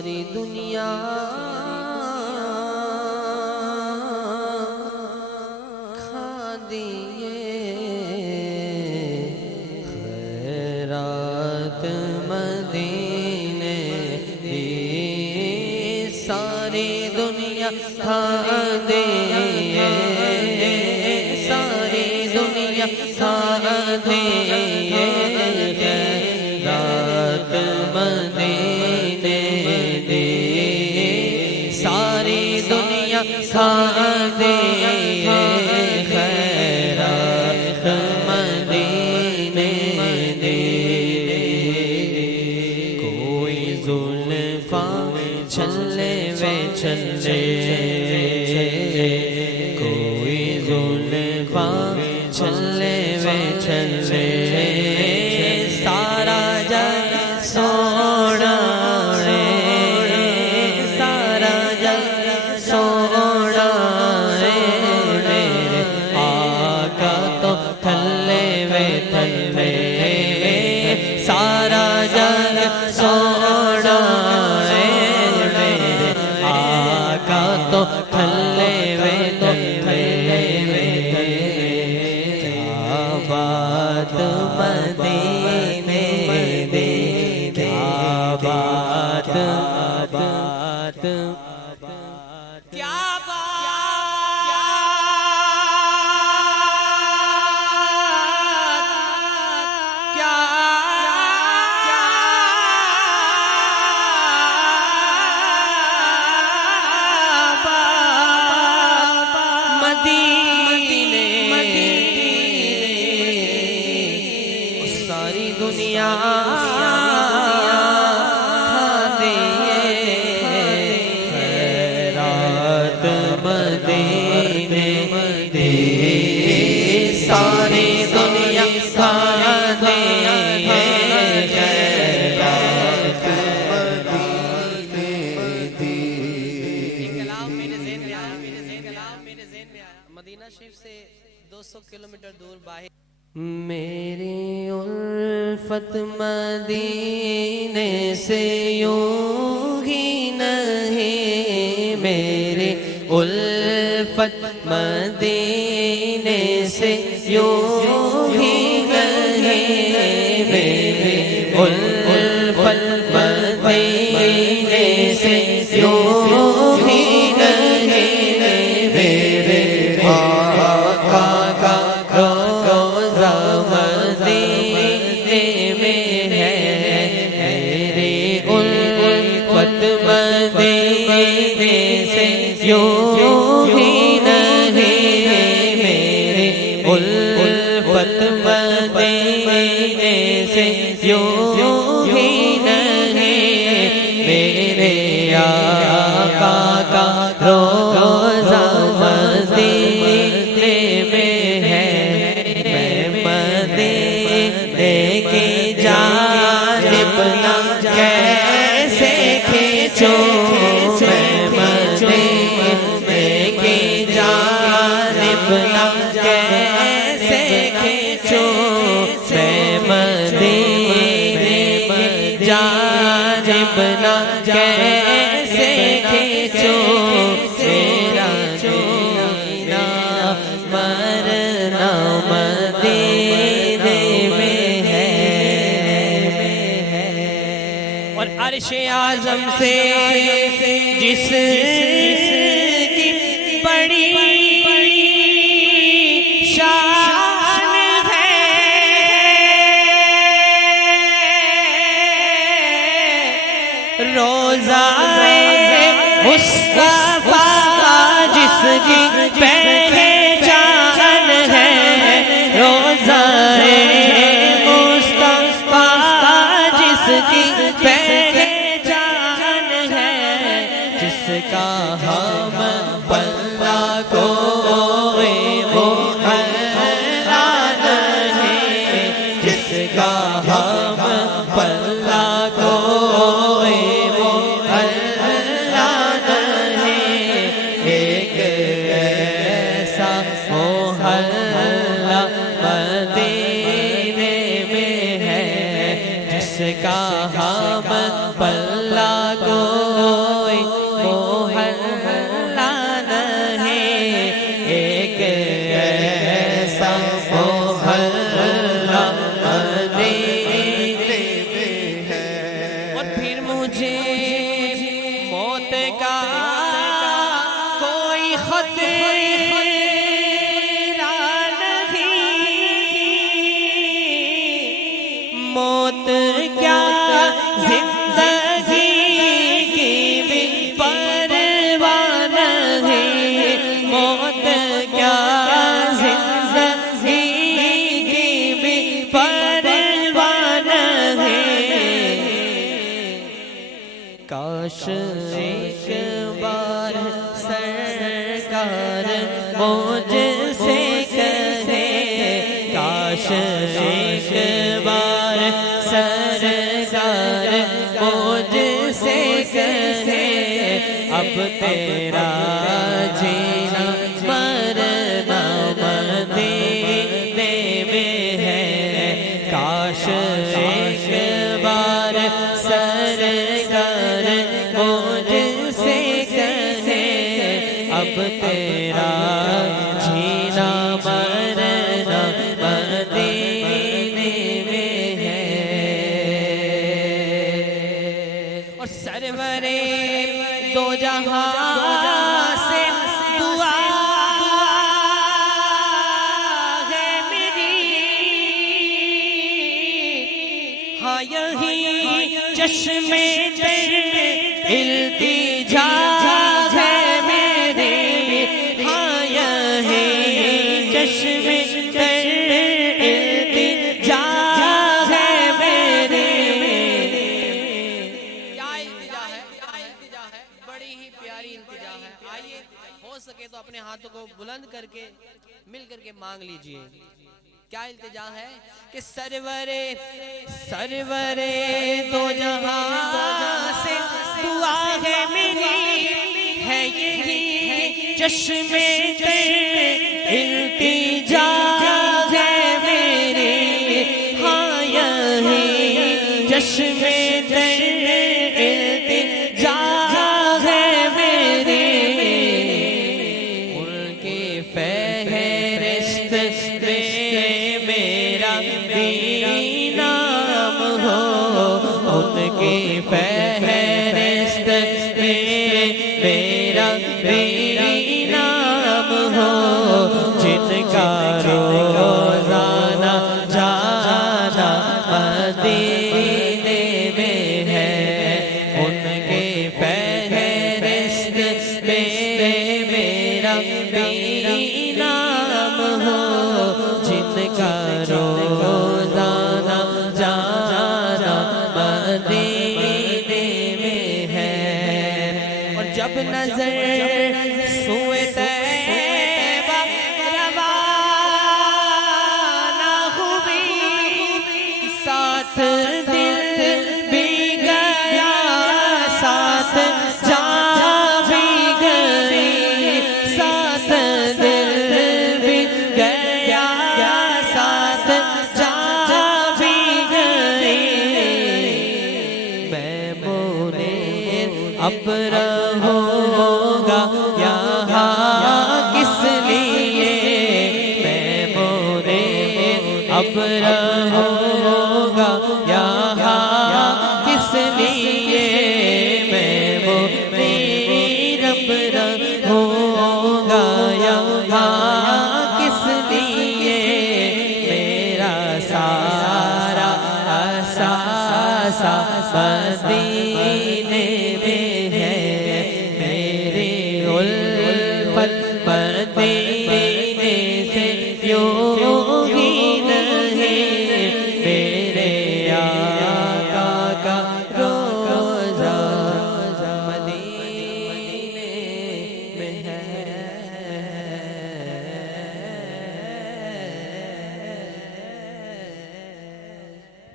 ساری دنیا کھا دیے خیرات مدینے دی ساری دنیا کھا دیے ساری دنیا کھا دیے خیرات مدینے دی ساری دنیا کھا دیے خیرات مدینے دی کوئی زلفاں چھلے وے چھلے کوئی زلفاں چھلے وے چھلے سارا جگ سونا رے سارا جگ سونا رے میرے آقا تو تھلے وے تھلے سارا جگ سونا رے میرے آقا تو تھلے وے تھلے کیا بات مدینے دی کیا بات کیا ساری دنیا کھاتے خیرات مدینے دی ساری دنیا کھاتے خیرات مدینے دی کلام میرے ذہن میں آیا مدینہ شریف سے 200 کلومیٹر دور باہر میری الفت مدینے سے یوں ہی نہیں میری الفت مدینے سے یوں ہی نہیں میری الفت مدینے سے یوں ہی نہیں میرے آقا کا روزہ مدینے میں ہے میری الفت مدینے سے یوں ہی نہیں میری الفت مدینے سے یوں ہی نہیں میرے آقا کا روزہ مدینے میں ہے میں مدینے کی جانب نہ کیسے کھینچوں میں مدینے کی جانب نہ کیسے کھینچوں میں مدینے کی جانب نہ کیسے کھینچوں میرا جینا مرنا مدینے میں ہے اور عرش اعظم سے جس کی بڑی شان ہے روضہ مصطفیٰ جس کی پہچان ہے روضہ مصطفیٰ جس کی پہچان ہے جس کا ہم پلہ کوئی وہ حیران ہے جس کا ہم پلہ کوئی وہ حیران ہے ایک ایسا محلہ مدینے میں ہے جس کا ہم پلہ کو ایک بار سرکار مجھ سے کہے اب تیرا جینا مرنا مدینے میں ہے کاش ایک بار سرکار مجھ سے کہے اب تیرا جینا مرنا مدینے میں ہے اور سرور دو جہاں سے دعا ہے میری ہاں یہی چشم تر التجا ہے میری ہاں یہی چشم تر التجا ہے میری کیا التجا ہے بڑی ہی پیاری التجا ہے آئیے ہو سکے تو اپنے ہاتھوں کو بلند کر کے مل کر کے مانگ لیجئے کیا التجا ہے کہ سرور دو جہاں سے دعا ہے میری ہے یہی چشم تر التجا ہے میری ہاں یہی چشم تر التجا ہے میری ان کی فہرست میں میرا بھی نام ہو ان کی فہرست میں میرا بھی نام ہو جن کا روزانہ جانا مدینے میں ہے ان کے فہرست میں میرا بھی نام ہو جن کا روزانہ جانا مدینے میں ہے اور جب نظر سوئے طیبہ روانہ ہوئی ساتھ دل بھی گیا ساتھ جان بھی گئی ساتھ دل بھی گیا ساتھ جان بھی گئی میمون اب رہوں گا یہاں کس لیے میمون اب رہوں